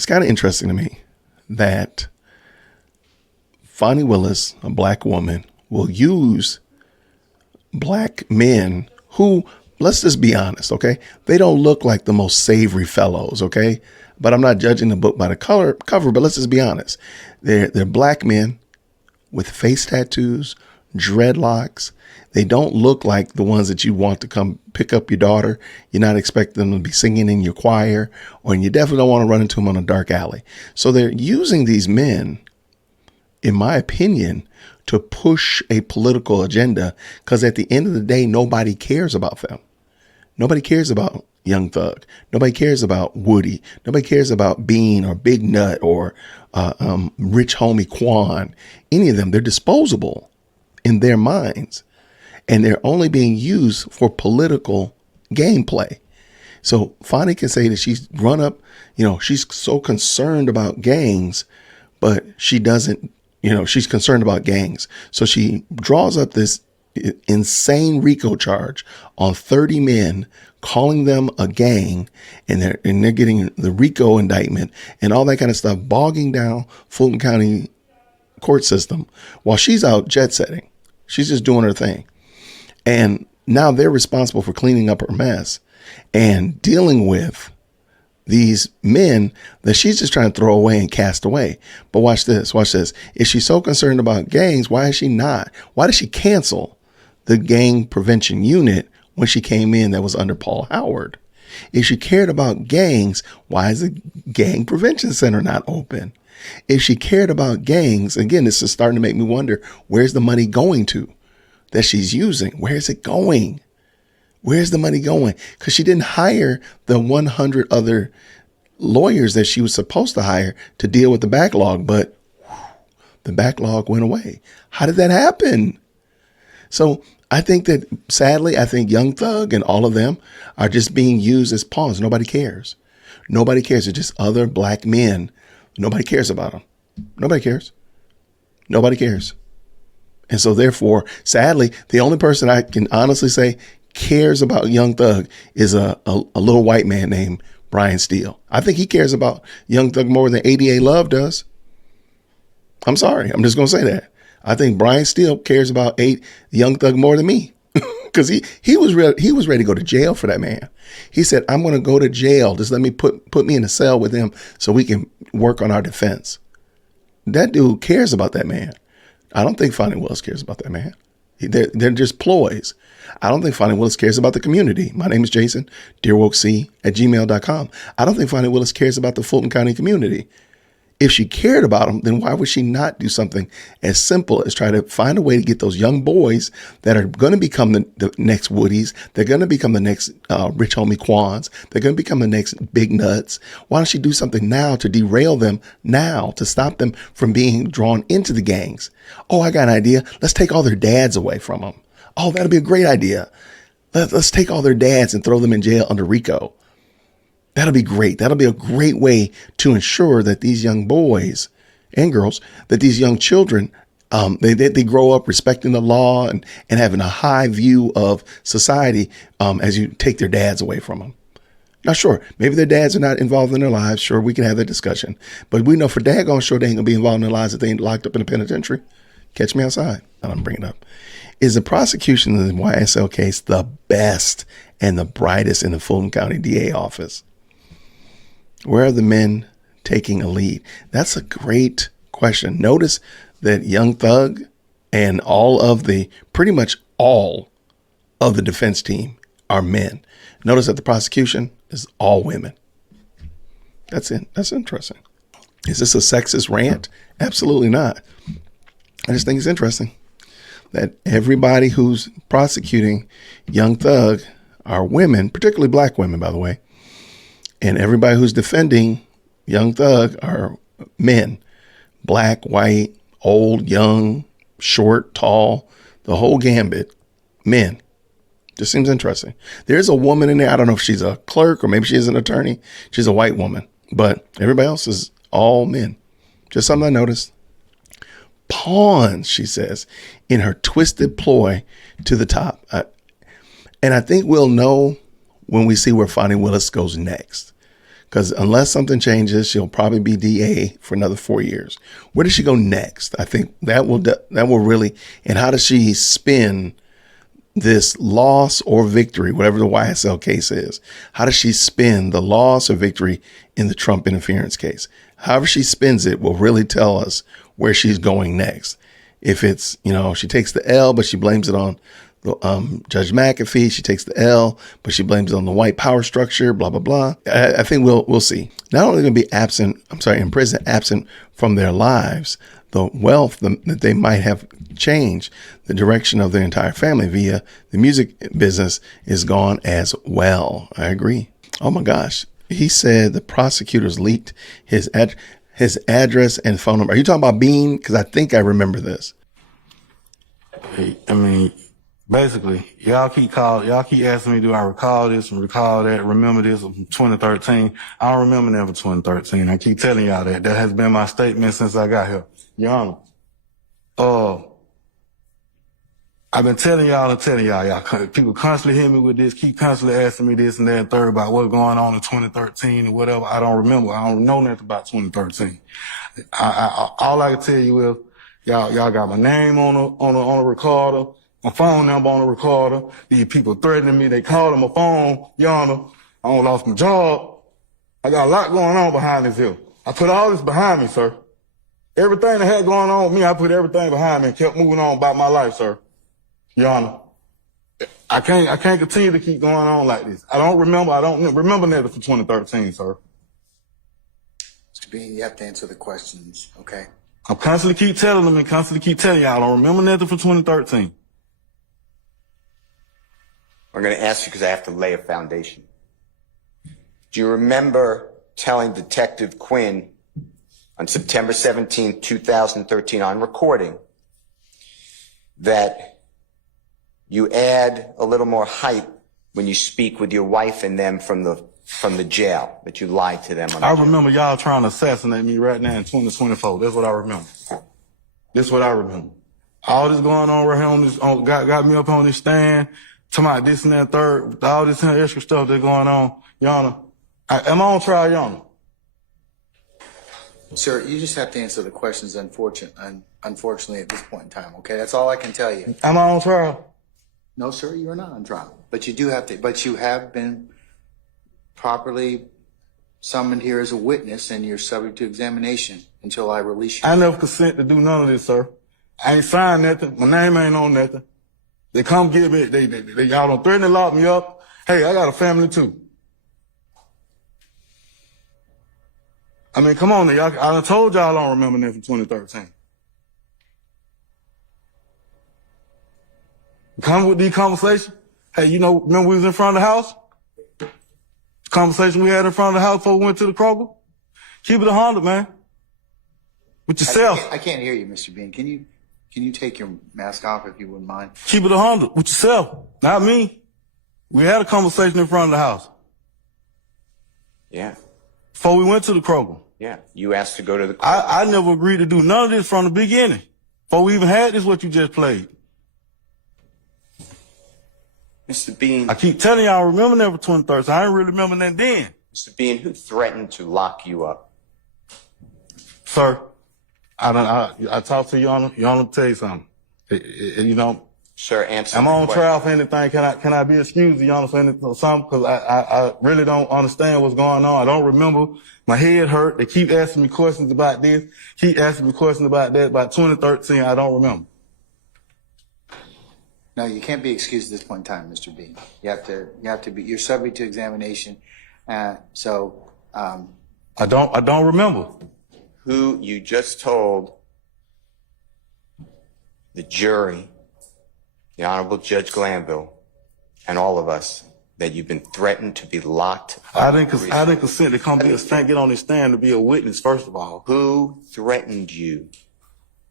It's kind of interesting to me that Fonnie Willis, a black woman, will use black men who, let's just be honest, okay? They don't look like the most savory fellows, okay? But I'm not judging the book by the cover, but let's just be honest. They're black men with face tattoos, dreadlocks. They don't look like the ones that you want to come pick up your daughter. You're not expecting them to be singing in your choir, or you definitely don't want to run into them on a dark alley. So they're using these men, in my opinion, to push a political agenda, because at the end of the day, nobody cares about them. Nobody cares about Young Thug. Nobody cares about Woody. Nobody cares about Bean or Big Nut or Rich Homie Quan. Any of them, they're disposable in their minds, and they're only being used for political gameplay. So Fonnie can say that she's run up, she's so concerned about gangs, but she doesn't, she's concerned about gangs. So she draws up this insane RICO charge on 30 men, calling them a gang, and they're getting the RICO indictment and all that kind of stuff, bogging down Fulton County court system while she's out jet setting. She's just doing her thing. And now they're responsible for cleaning up her mess and dealing with these men that she's just trying to throw away and cast away. But watch this. If she's so concerned about gangs, why is she not? Why did she cancel the gang prevention unit when she came in that was under Paul Howard? If she cared about gangs, why is the gang prevention center not open? If she cared about gangs, again, this is starting to make me wonder, where's the money going to that she's using? Where is it going? Where's the money going? Because she didn't hire the 100 other lawyers that she was supposed to hire to deal with the backlog, but the backlog went away. How did that happen? So I think that, sadly, Young Thug and all of them are just being used as pawns. Nobody cares. Nobody cares. They're just other black men. Nobody cares about them. Nobody cares. Nobody cares. And so therefore, sadly, the only person I can honestly say cares about Young Thug is a little white man named Brian Steele. I think he cares about Young Thug more than ADA Love does. I'm sorry. I'm just going to say that. I think Brian Steele cares about Young Thug more than me, because he was ready to go to jail for that man. He said, I'm going to go to jail. Just let me put me in a cell with him so we can work on our defense. That dude cares about that man. I don't think Fonnie Willis cares about that man. They're just ploys. I don't think Fonnie Willis cares about the community. My name is Jason, dearwokec@gmail.com. I don't think Fonnie Willis cares about the Fulton County community. If she cared about them, then why would she not do something as simple as try to find a way to get those young boys that are going to become the next Woodies? They're going to become the next Rich Homie Quans. They're going to become the next Big Nuts. Why don't she do something now to derail them now, to stop them from being drawn into the gangs? Oh, I got an idea. Let's take all their dads away from them. Oh, that'll be a great idea. Let's take all their dads and throw them in jail under RICO. That'll be great. That'll be a great way to ensure that these young boys and girls, that these young children, they grow up respecting the law and having a high view of society as you take their dads away from them. Now, sure, maybe their dads are not involved in their lives. Sure, we can have that discussion. But we know for daggone sure they ain't going to be involved in their lives if they ain't locked up in the penitentiary. Catch me outside. And I'm bringing it up. Is the prosecution of the YSL case the best and the brightest in the Fulton County DA office? Where are the men taking a lead? That's a great question. Notice that Young Thug and pretty much all of the defense team are men. Notice that the prosecution is all women. That's it. That's interesting. Is this a sexist rant? Absolutely not. I just think it's interesting that everybody who's prosecuting Young Thug are women, particularly black women, by the way. And everybody who's defending Young Thug are men, black, white, old, young, short, tall, the whole gambit, men. Just seems interesting. There's a woman in there. I don't know if she's a clerk or maybe she's an attorney. She's a white woman, but everybody else is all men. Just something I noticed. Pawns, she says, in her twisted ploy to the top. And I think we'll know when we see where Fonnie Willis goes next. because unless something changes, she'll probably be DA for another 4 years. Where does she go next? I think that will really, and how does she spin this loss or victory, whatever the YSL case is? How does she spin the loss or victory in the Trump interference case? However she spins it will really tell us where she's going next. If it's, she takes the L, but she blames it on Judge McAfee. She takes the L, but she blames it on the white power structure, blah, blah, blah. I think we'll see. Not only going to be in prison, absent from their lives, the wealth that they might have changed the direction of their entire family via the music business is gone as well. I agree. Oh my gosh. He said the prosecutors leaked his address and phone number. Are you talking about Bean? Because I think I remember this. I mean, basically, y'all keep asking me, do I recall this and recall that, remember this from 2013? I don't remember that from 2013. I keep telling y'all that. That has been my statement since I got here. Your Honor, I've been telling y'all, people constantly hit me with this, keep constantly asking me this and that and third about what's going on in 2013 or whatever. I don't remember. I don't know nothing about 2013. All I can tell you is, y'all got my name on a recorder, my phone number on a recorder. These people threatening me. They called on my phone. Your Honor, I done lost my job. I got a lot going on behind this here. I put all this behind me, sir. Everything that had going on with me, I put everything behind me and kept moving on about my life, sir. Your Honor, I can't continue to keep going on like this. I don't remember nothing from 2013, sir. Mr. Bean, you have to answer the questions, okay? I constantly keep telling them and constantly keep telling y'all I don't remember nothing from 2013. I'm going to ask you because I have to lay a foundation. Do you remember telling Detective Quinn on September 17, 2013 on recording that you add a little more hype when you speak with your wife and them from the jail, that you lied to them? I remember y'all trying to assassinate me right now in 2024. That's what I remember. That's what I remember. All this going on right here on this, got me up on this stand, talking about this and that third, all this extra stuff that's going on. Your Honor, am I on trial, Your Honor? Sir, you just have to answer the questions, unfortunately, at this point in time, okay? That's all I can tell you. Am I on trial? No, sir, you are not on trial. But you have been properly summoned here as a witness, and you're subject to examination until I release you. I never consent to do none of this, sir. I ain't signed nothing. My name ain't on nothing. They come get me. Y'all don't threaten to lock me up. Hey, I got a family too. I mean, come on, y'all. I done told y'all I don't remember nothing from 2013. Come with these conversations. Hey, remember we was in front of the house? Conversation we had in front of the house before we went to the Kroger? Keep it 100, man. With yourself. I can't hear you, Mr. Bean. Can you take your mask off if you wouldn't mind? Keep it 100 with yourself, not me. We had a conversation in front of the house. Yeah. Before we went to the Kroger. Yeah. You asked to go to the Kroger. I never agreed to do none of this from the beginning. Before we even had this, what you just played. Mr. Bean. I keep telling y'all I remember that for 2013. I didn't really remember that then. Mr. Bean, who threatened to lock you up? Sir, I talked to Your Honor. Your Honor, tell you something. Sir, answer. Am I on trial for anything? Can I be excused, Your Honor, for anything or something? Because I really don't understand what's going on. I don't remember. My head hurt. They keep asking me questions about this. Keep asking me questions about that. About 2013, I don't remember. No, you can't be excused at this point in time, Mr. Bean. You have to be. You're subject to examination. I don't remember. Who you just told the jury, the Honorable Judge Glanville, and all of us that you've been threatened to be locked up. I didn't consent to come get on this stand to be a witness, first of all. Who threatened you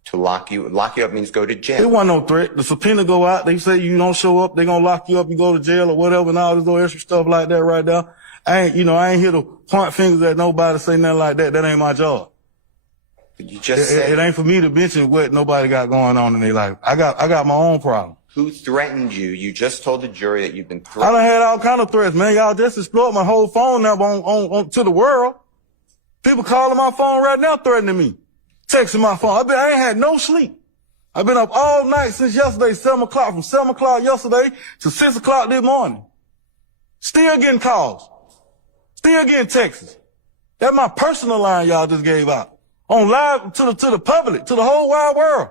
to lock you? Lock you up means go to jail. There wasn't no threat. The subpoena go out. They say you don't show up, they're going to lock you up, you go to jail or whatever, and all this little extra stuff like that right there. I ain't here to point fingers at nobody, say nothing like that. That ain't my job. But you just said it ain't for me to mention what nobody got going on in their life. I got my own problem. Who threatened you? You just told the jury that you've been I threatened. done had all kind of threats, man. Y'all just explored my whole phone number on to the world. People calling my phone right now threatening me, texting my phone. I ain't had no sleep. I've been up all night since yesterday, 7 o'clock, from 7 o'clock yesterday to 6 o'clock this morning. Still getting calls. Still getting texts. That's my personal line y'all just gave out. On live to the public, to the whole wide world.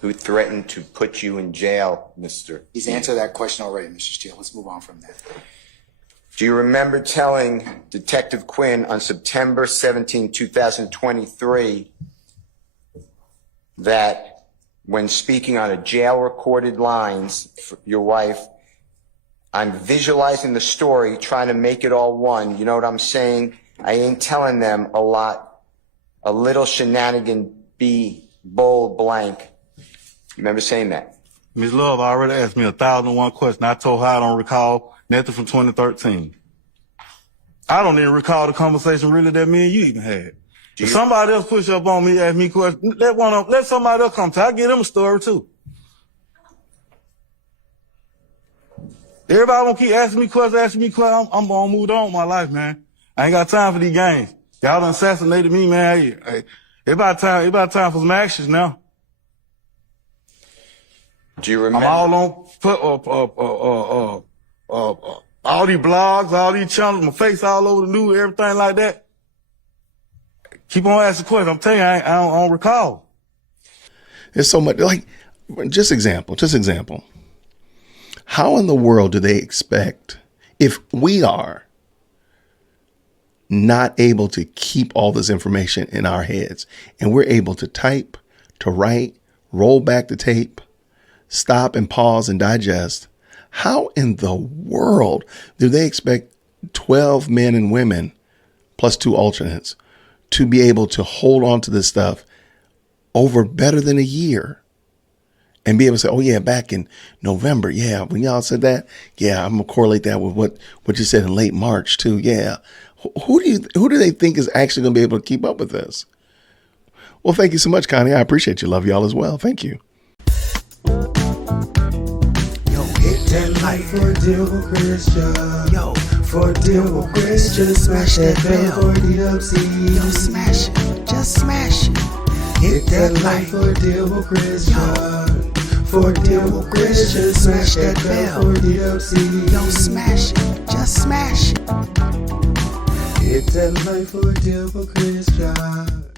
Who threatened to put you in jail, Mr. He's answered that question already, Mr. Steele. Let's move on from that. Do you remember telling Detective Quinn on September 17, 2023, that when speaking on a jail-recorded lines for your wife, I'm visualizing the story, trying to make it all one. You know what I'm saying? I ain't telling them a lot. A little shenanigan, be bold blank. You remember saying that? Ms. Love already asked me 1,001 questions. I told her I don't recall nothing from 2013. I don't even recall the conversation really that me and you even had. If somebody else push up on me, ask me questions, let somebody else come to. I give them a story too. Everybody won't keep asking me questions. I'm gonna move on with my life, man. I ain't got time for these games. Y'all done assassinated me, man. Hey, it's about time for some actions now. Do you remember? I'm all on all these blogs, all these channels, my face all over the news, everything like that. Keep on asking questions. I'm telling you, I don't recall. There's so much, like, just example. How in the world do they expect, if we are not able to keep all this information in our heads and we're able to type, to write, roll back the tape, stop and pause and digest, how in the world do they expect 12 men and women plus 2 alternates to be able to hold on to this stuff over better than a year and be able to say, oh yeah, back in November, yeah, when y'all said that, yeah, I'm gonna correlate that with what you said in late March too. Yeah. Who do they think is actually gonna be able to keep up with this? Well, thank you so much, Connie. I appreciate you. Love y'all as well. Thank you. That light for deal with Christian. Yo, for deal with Christian. Smash that bell for DWC. Yo, smash it. Just smash it. Hit that light for deal with Christian. For deal with Christian. Smash that bell for DWC. Yo, smash it. Just smash it. Hit that light for deal with Christian.